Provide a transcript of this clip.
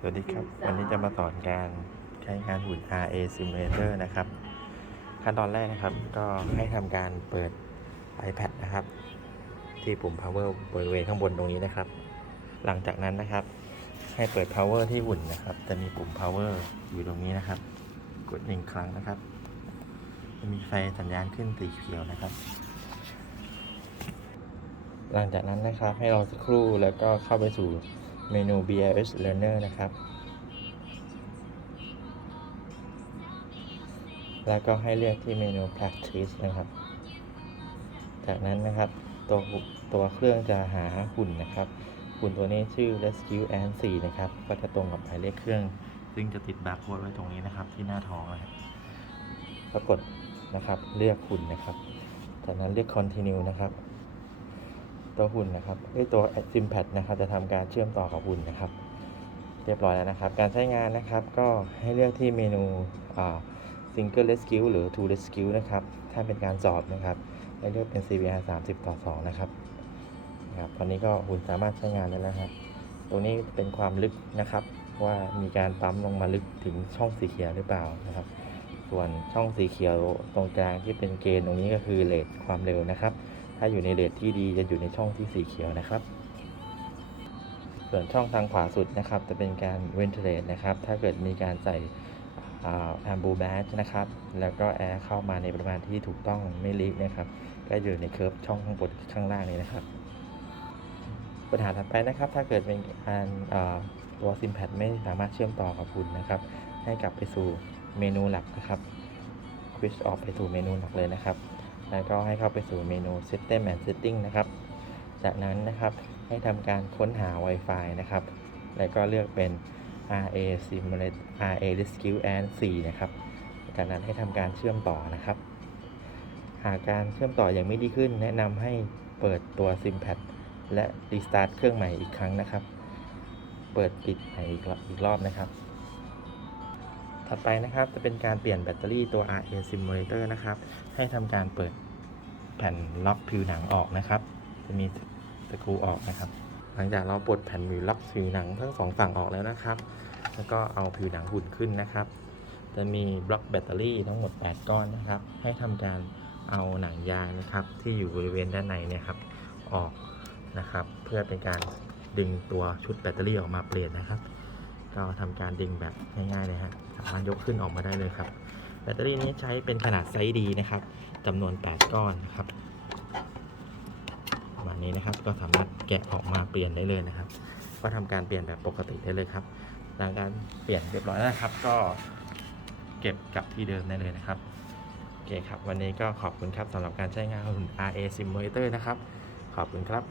สวัสดีครับ วันนี้จะมาสอนการใช้งานหุ่น RA Simulator นะครับ ขั้นตอนแรกนะครับ ก็ให้ทำการเปิด iPad นะครับ ที่ปุ่ม power บริเวณข้างบนตรงนี้นะครับ หลังจากนั้นนะครับ ให้เปิด power ที่หุ่นนะครับ จะมีปุ่ม power อยู่ตรงนี้นะครับ กดหนึ่งครั้งนะครับ จะมีไฟสัญญาณขึ้นสีเขียวนะครับ หลังจากนั้นนะครับให้รอสักครู่แล้วก็เข้าไปสู่ เมนู BLS Learner นะครับ แล้วก็ให้เลือกที่เมนู Practice นะครับ จากนั้นนะครับตัวตัวเครื่องจะหาหุ่นนะครับ หุ่นตัวนี้ชื่อ Rescue Ant 4นะครับ ก็จะตรงกับหมายเลขเครื่อง ซึ่งจะติดบาร์โค้ดไว้ตรงนี้นะครับ ที่หน้าท้องนะครับปรากฏนะครับ เลือกหุ่นนะครับ จากนั้นเลือก Continue นะครับ ตัวหุ่นนะครับไอยตัว Simpad นะครับจะทำการเชื่อมต่อกับหุ่นนะครับ เรียบร้อยแล้วนะครับ การใช้งานนะครับก็ให้เลือกที่เมนูอ่า Single Rescue หรือ Two Rescue นะครับ ถ้าเป็นการสอบนะครับให้เลือกเป็น CBR 30 ต่อ 2 นะครับนะครับตอนนี้ก็หุ่นสามารถใช้งานได้แล้วครับตรงนี้เป็นความลึกนะครับ ว่ามีการปั๊มลงมาลึกถึงช่องสีเขียวหรือเปล่านะครับ ส่วนช่องสีเขียวตรงกลางที่เป็นเกณฑ์ตรงนี้ก็คือเลทความเร็วนะครับ ถ้าอยู่ในเลทที่ดีจะอยู่ในช่องที่สีเขียวนะครับ ส่วนช่องทางขวาสุดนะครับ จะเป็นการเวนเทเลตนะครับ ถ้าเกิดมีการใส่แอมบูแบชนะครับ แล้วก็แอร์เข้ามาในปริมาณที่ถูกต้องไม่ลีกนะครับ ก็อยู่ในเคิร์ฟช่องข้างบนข้างล่างนี้นะครับ ปัญหาถัดไปนะครับ ถ้าเกิดเป็นการอ่าตัวซิมแพดไม่สามารถเชื่อมต่อกับคุณนะครับ ให้กลับไปสู่เมนูหลักนะครับควิชออกไปสู่เมนูหลักเลยนะครับ แล้วก็ให้เข้าไปสู่เมนู System and Setting นะครับ จากนั้นนะครับให้ทำการค้นหา Wi-Fi นะครับ แล้วก็เลือกเป็น RA Simulate RA Rescue and 4นะครับ จากนั้นให้ทำการเชื่อมต่อนะครับ หากการเชื่อมต่ออยังไม่ดีขึ้น แนะนำให้เปิดตัว SIMPAD และ Restart เครื่องใหม่อีกครั้งนะครับ เปิดปิดใหม่อีกรอบนะครับ ถัดไปนะครับจะเป็นการเปลี่ยนแบตเตอรี่ตัว RA Simulator นะครับ ให้ทำการเปิดแผ่นล็อกผิวหนังออกนะครับ จะมีสกรูออกนะครับ หลังจากเราปลดแผ่นผิวล็อกผิวหนังทั้งสองฝั่งออกแล้วนะครับ แล้วก็เอาผิวหนังหุ่นขึ้นนะครับ จะมีบล็อกแบตเตอรี่ทั้งหมด 8 ก้อนนะครับ ให้ทำการเอาหนังยางนะครับ ที่อยู่บริเวณด้านในเนี่ยครับออกนะครับ เพื่อเป็นการดึงตัวชุดแบตเตอรี่ออกมาเปลี่ยนนะครับ ก็ทำการดึงแบบง่ายๆเลยฮะสามารถยกขึ้นออกมาได้เลยครับ แบตเตอรี่นี้ใช้เป็นขนาดไซส์ดีนะครับจำนวน 8 ก้อนนะครับประมาณนี้นะครับก็สามารถแกะออกมาเปลี่ยนได้เลยนะครับ ก็ทำการเปลี่ยนแบบปกติได้เลยครับหลังการเปลี่ยนเรียบร้อยแล้วนะครับ ก็เก็บกลับที่เดิมได้เลยนะครับโอเคครับ วันนี้ก็ขอบคุณครับสำหรับการใช้งานหุ่น RA Simulator นะครับ ขอบคุณครับ